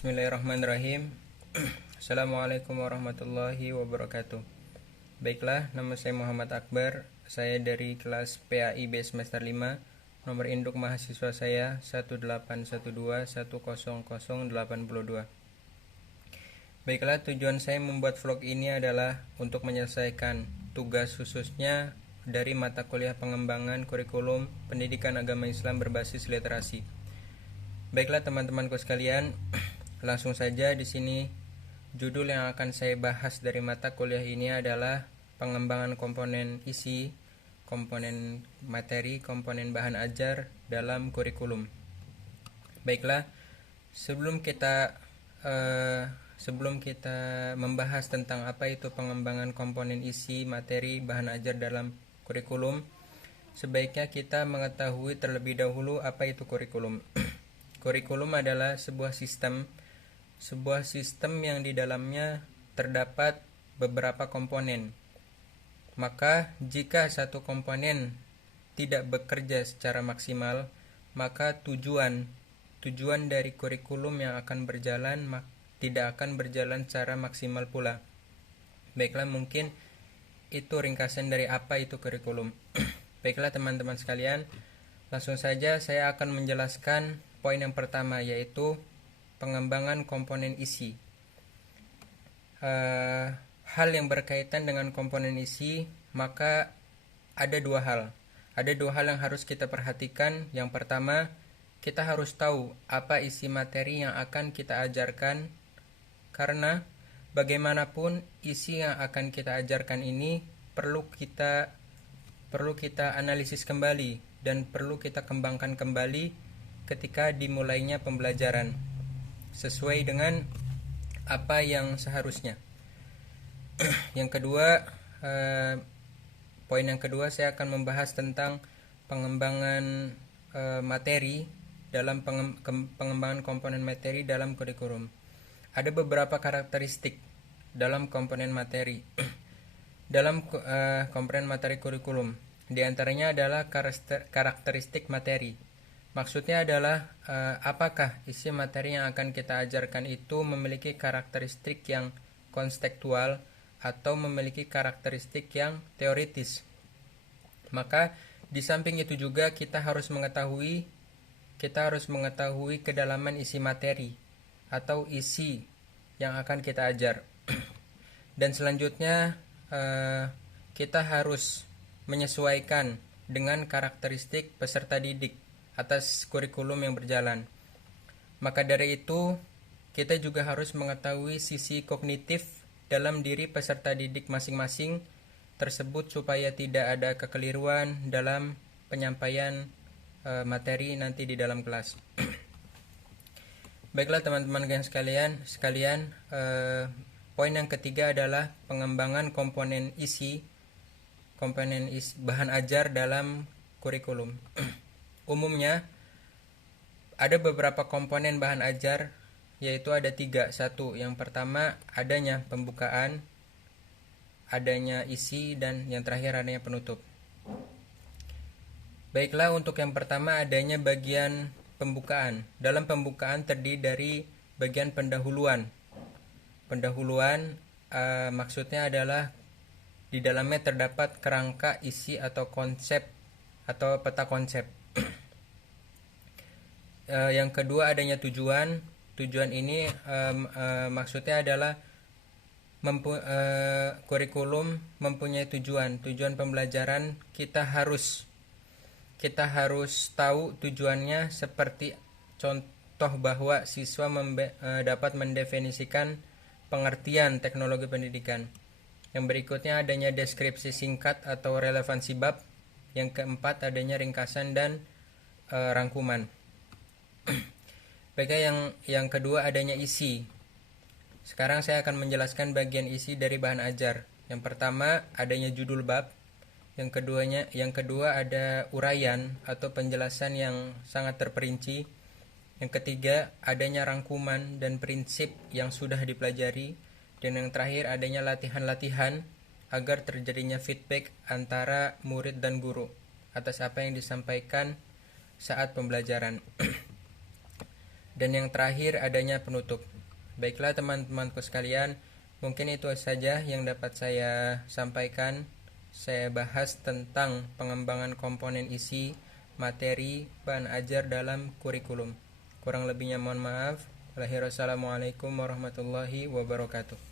Bismillahirrahmanirrahim. Assalamualaikum warahmatullahi wabarakatuh. Baiklah, nama saya Muhammad Akbar. Saya dari kelas PAI B semester 5. Nomor induk mahasiswa saya 181210082. Baiklah, tujuan saya membuat vlog ini adalah untuk menyelesaikan tugas khususnya dari mata kuliah pengembangan kurikulum pendidikan agama Islam berbasis literasi. Baiklah teman-temanku sekalian, langsung saja di sini judul yang akan saya bahas dari mata kuliah ini adalah pengembangan komponen isi, komponen materi, komponen bahan ajar dalam kurikulum. Baiklah, sebelum kita membahas tentang apa itu pengembangan komponen isi, materi, bahan ajar dalam kurikulum, sebaiknya kita mengetahui terlebih dahulu apa itu kurikulum. Kurikulum adalah sebuah sistem yang di dalamnya terdapat beberapa komponen. Maka jika satu komponen tidak bekerja secara maksimal, maka tujuan dari kurikulum yang akan berjalan tidak akan berjalan secara maksimal pula. Baiklah, mungkin itu ringkasan dari apa itu kurikulum. Baiklah teman-teman sekalian, langsung saja saya akan menjelaskan poin yang pertama, yaitu pengembangan komponen isi. Hal yang berkaitan dengan komponen isi, maka ada dua hal yang harus kita perhatikan. Yang pertama, kita harus tahu apa isi materi yang akan kita ajarkan, karena bagaimanapun isi yang akan kita ajarkan ini perlu kita analisis kembali dan perlu kita kembangkan kembali ketika dimulainya pembelajaran sesuai dengan apa yang seharusnya. Poin yang kedua, saya akan membahas tentang pengembangan materi dalam pengembangan komponen materi dalam kurikulum. Ada beberapa karakteristik dalam komponen materi dalam komponen materi kurikulum. Di antaranya adalah karakteristik materi. Maksudnya adalah apakah isi materi yang akan kita ajarkan itu memiliki karakteristik yang konstekstual atau memiliki karakteristik yang teoritis. Maka di samping itu juga kita harus mengetahui kedalaman isi materi atau isi yang akan kita ajar. Dan selanjutnya kita harus menyesuaikan dengan karakteristik peserta didik atas kurikulum yang berjalan. Maka dari itu, kita juga harus mengetahui sisi kognitif dalam diri peserta didik masing-masing tersebut supaya tidak ada kekeliruan dalam penyampaian materi nanti di dalam kelas. Baiklah teman-teman sekalian, poin yang ketiga adalah pengembangan komponen isi, bahan ajar dalam kurikulum. Umumnya ada beberapa komponen bahan ajar, yaitu ada 3. Satu, yang pertama adanya pembukaan, adanya isi, dan yang terakhir adanya penutup. Baiklah, untuk yang pertama adanya bagian pembukaan. Dalam pembukaan terdiri dari bagian pendahuluan. Maksudnya adalah di dalamnya terdapat kerangka isi atau konsep atau peta konsep. Yang kedua adanya tujuan. Tujuan ini maksudnya adalah kurikulum mempunyai tujuan pembelajaran. Kita harus tahu tujuannya, seperti contoh bahwa siswa dapat mendefinisikan pengertian teknologi pendidikan. Yang berikutnya adanya deskripsi singkat atau relevansi bab. Yang keempat adanya ringkasan dan rangkuman. Baiklah, yang kedua adanya isi. Sekarang saya akan menjelaskan bagian isi dari bahan ajar. Yang pertama adanya judul bab. Yang kedua ada uraian atau penjelasan yang sangat terperinci. Yang ketiga adanya rangkuman dan prinsip yang sudah dipelajari. Dan yang terakhir adanya latihan-latihan agar terjadinya feedback antara murid dan guru atas apa yang disampaikan saat pembelajaran. Dan yang terakhir adanya penutup. Baiklah teman-temanku sekalian, mungkin itu saja yang dapat saya sampaikan. Saya bahas tentang pengembangan komponen isi, materi, bahan ajar dalam kurikulum. Kurang lebihnya mohon maaf. Wassalamualaikum warahmatullahi wabarakatuh.